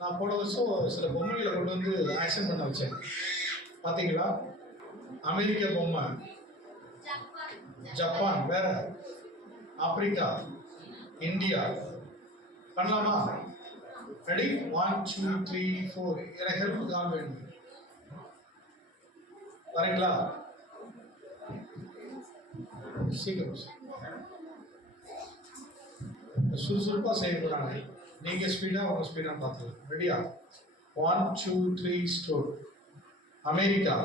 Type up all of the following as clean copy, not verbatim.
நான் போன வருஷம் சில பொம்மைகளை கொண்டு வந்து ஆக்ஷன் பண்ண வச்சேன். பார்த்தீங்களா? அமெரிக்க பொம்மை, ஜப்பான், வேற ஆப்பிரிக்கா, இந்தியா. பண்ணலாமா? ரெடி? 1 2 3 4. எனக்கு ஹெல்ப் கால் வேணும். வரீங்களா? சீக்கிரம் சுறுசுறுப்பா செய்யக்கூடாது. நீங்க ஸ்பீடா உங்க ஸ்பீடா பார்த்துக்கலாம். ரெடியா? 1 2 3 ஸ்டோர். அமெரிக்கா.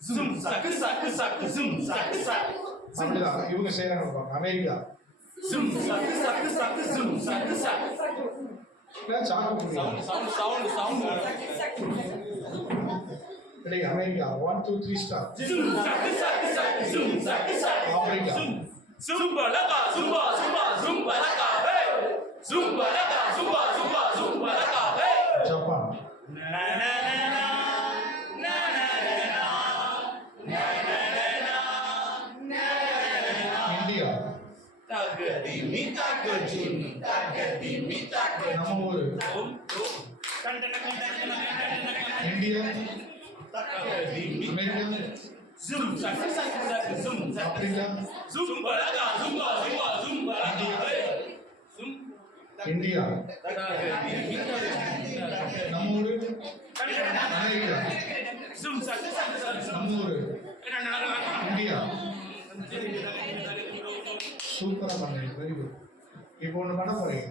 zoom சக்கு சக்கு சக்கு zoom சக்கு சக்கு. அப்படிதான் இவங்க செய்யறாங்க பாருங்க. அமெரிக்கா. zoom சக்கு சக்கு சக்கு zoom சக்கு சக்கு. Sound ready? America. 1 2 3 star. zoom சக்கு சக்கு சக்கு zoom சக்கு சக்கு. Africa. zumba laka zumba zumba zumba laka hey zumba laka zumba zumba zumba laka hey. Japan. na na na na na na na na na. India. Tagadi mita gajun. நம்ம ஊரு. India. America. Zoom சக்கு சக்கு சக்கு zoom Africa. zumba laka zumba zumba zumba laka hey. zoom India. நம்ம ஊரு. America. zoom சக்கு சக்கு சக்கு நம்ம ஊரு. India. சூப்பரா பண்ணீங்க. Very good. இப்போ ஒன்று பண்ண போறீங்க.